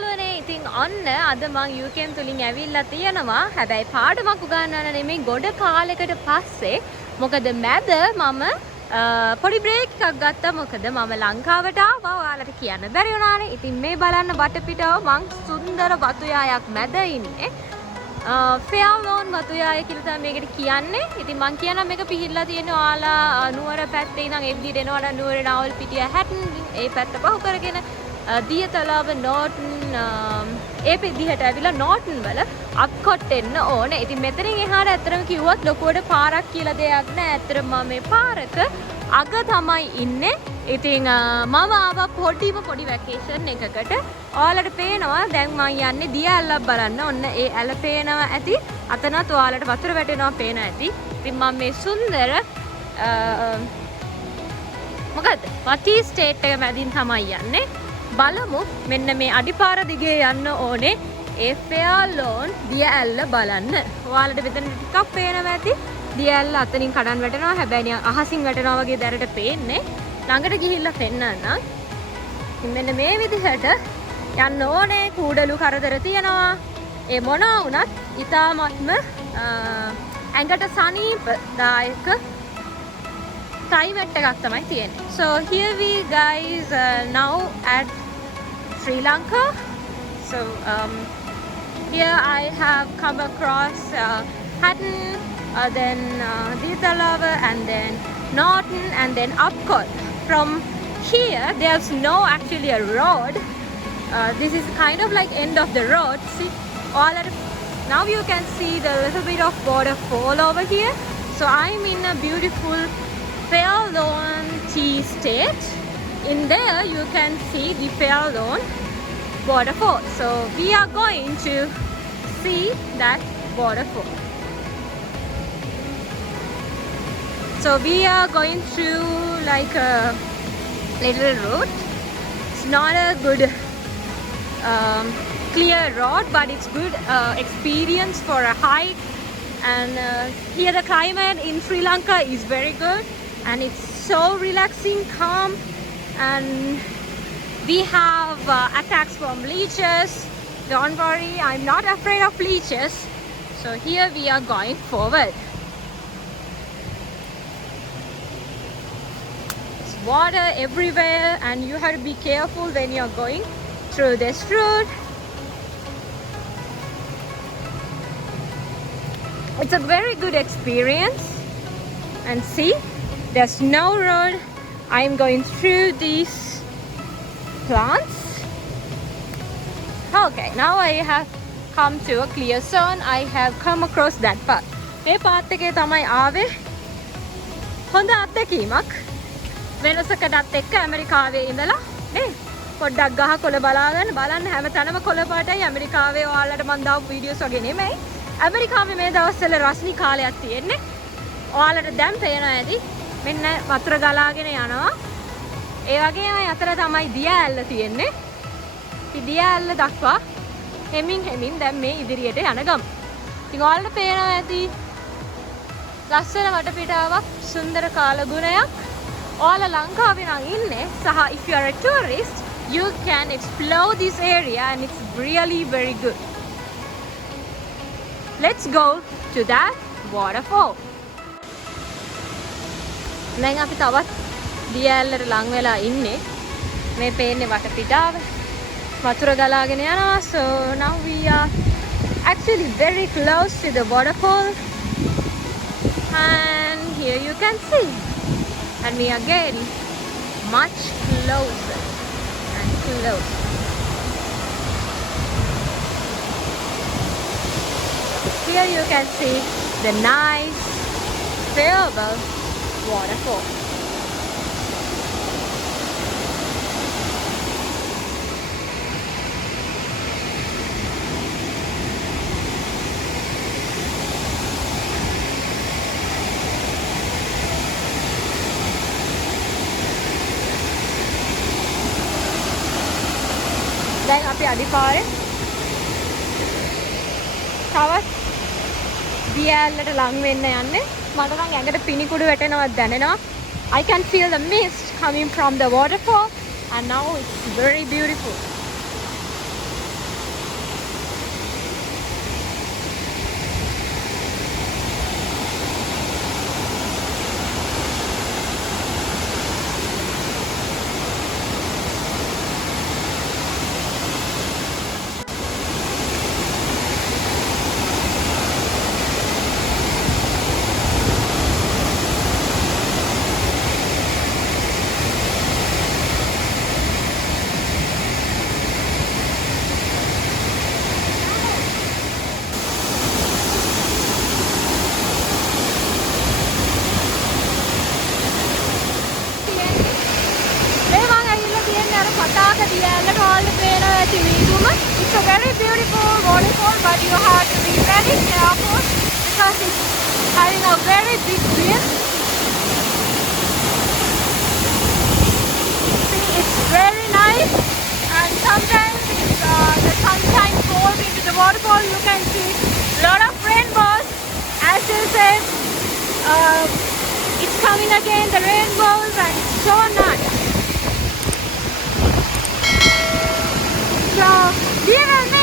යාළුවනේ ඉතින් ඔන්න අද මං UKM තුලින් ඇවිල්ලා තියෙනවා. හැබැයි පාඩමක් උගන්වන්න නෙමෙයි ගොඩ කාලයකට පස්සේ. මොකද මැද මම පොඩි බ්‍රේක් එකක් ගත්තා. මොකද මම ලංකාවට ආවා. ඔයාලට කියන්න බැරි වුණානේ. ඉතින් මේ බලන්න වටපිටාව මං සුන්දර වතුයායක් මැද ඉන්නේ. ෆෙයාලෝන් වතුයාය කියලා තමයි මේකට කියන්නේ. ඉතින් මං කියනවා මේක පිහිල්ලා තියෙන්නේ ඔයාලා නුවර පැත්තේ ඉඳන් ඒ විදිහට එනවනම් නුවර නාවල් පිටිය හැටන් ඒ පැත්ත පහු කරගෙන දියතලාව නෝටන් ඒ විදිහට ඇවිල්ලා නෝටන් වල අක්කොට් එන්න ඕනේ. ඉතින් මෙතනින් එහාට ඇත්තටම කිව්වොත් ලොකුවට පාරක් කියලා දෙයක් නැහැ. ඇත්තටම මම මේ පාරක අග තමයි ඉන්නේ. ඉතින් මම ආවා පොඩි වැකේෂන් එකකට. ඔයාලට පේනවා දැන් මම යන්නේ දිය ඇල්ලක් බලන්න. ඔන්න ඒ ඇල පේනවා ඇති. අතනත් ඔයාලට වතුර වැටෙනවා පේනවා ඇති. ඉතින් මම මේ සුන්දර මොකද්ද? වටි ස්ටේට් එක මැදින් තමයි යන්නේ. බලමු මෙන්න මේ අඩිපාර දිගේ යන්න ඕනේ. ඒ ෆෙයාලෝන් දිය ඇල්ල බලන්න. ඔයාලට මෙතන ටිකක් පේනවා ඇති. දිය ඇල්ල අතනින් කඩන් වැටෙනවා. හැබැයි නිකන් අහසින් වැටෙනවා වගේ දැරට පේන්නේ. ළඟට ගිහිල්ලා පෙන්නන්නම්. මෙන්න මේ විදිහට යන්න ඕනේ. කූඩලු කරදර තියනවා. ඒ මොනවා වුණත් ඊටාත්ම ඇඟට සනීපදායක climate එකක් තමයි තියෙන්නේ. So here we guys now at Sri Lanka. So here I have come across Hatton, then Dithalava, and then Norton, and then Upcott. From here there's no actually a road. This is kind of like end of the road. See, now you can see the little bit of waterfall over here. So I'm in a beautiful Fairlawn tea state. In there you can see the Fairlawn waterfall. So we are going to see that waterfall. So we are going through like a little road. It's not a good clear road, but it's good experience for a hike. And here the climate in Sri Lanka is very good. And it's so relaxing, calm, and we have attacks from leeches. Don't worry, I'm not afraid of leeches. So here we are going forward. There's water everywhere, and you have to be careful when you're going through this route. It's a very good experience. And see, there's no road. I'm going through these plants. Okay, now I have come to a clear zone. I have come across that path. මේ පාත් එකේ තමයි ආවේ. හොඳ අත්දැකීමක්. වෙනසකටත් එක්ක ඇමරිකාවේ ඉඳලා නේ පොඩ්ඩක් ගහ කොළ බලන්න හැමතැනම කොළ පාටයි. ඇමරිකාවේ ඔයාලට මම දාපු වීඩියෝස් වගේ නෙමෙයි. ඇමරිකාවේ මේ දවස්වල රස්නි කාලයක් තියෙන්නේ. ඔයාලට දැන් පේනවා ඇති. මෙන්න වතුර ගලාගෙන යනවා. ඒ වගේම අතර තමයි දිය ඇල්ල තියෙන්නේ. ඉතින් දිය ඇල්ල දක්වා හෙමින් දැන් මේ ඉදිරියට යන ගම. ඉතින් ඔයාලට පේනවා ඇති ලස්සන වටපිටාවක්, සුන්දර කාලගුණයක්. ඔයාලා ලංකාවේ නම් ඉන්නේ සහ if you are a tourist, you can explore this area and it's really very good. Let's go to that waterfall. දැන් අපි තවත් දිය ඇල්ලට ලං වෙලා ඉන්නේ. මේ පේන්නේ වටපිටාව. වතුර ගලාගෙන යනවා. So now we are actually very close to the waterfall. And here you can see. And we are getting much closer and closer. Here you can see the nice silver waterfall. දැන් අපි අඩිපාරේ තවත් දිය ඇල්ලට ලං වෙන්න යන්නේ. මට නම් ඇඟට පිනිකුඩු වැටෙනවත් දැනෙනවා. I can feel the mist coming from the waterfall, and now it's very beautiful. It's a very beautiful waterfall, but you have to be very careful because it's having a very big wind. See, it's very nice, and sometimes the sunshine falls into the waterfall. You can see a lot of rainbows. As you said, it's coming again, the rainbows, and it's so nice. So, dear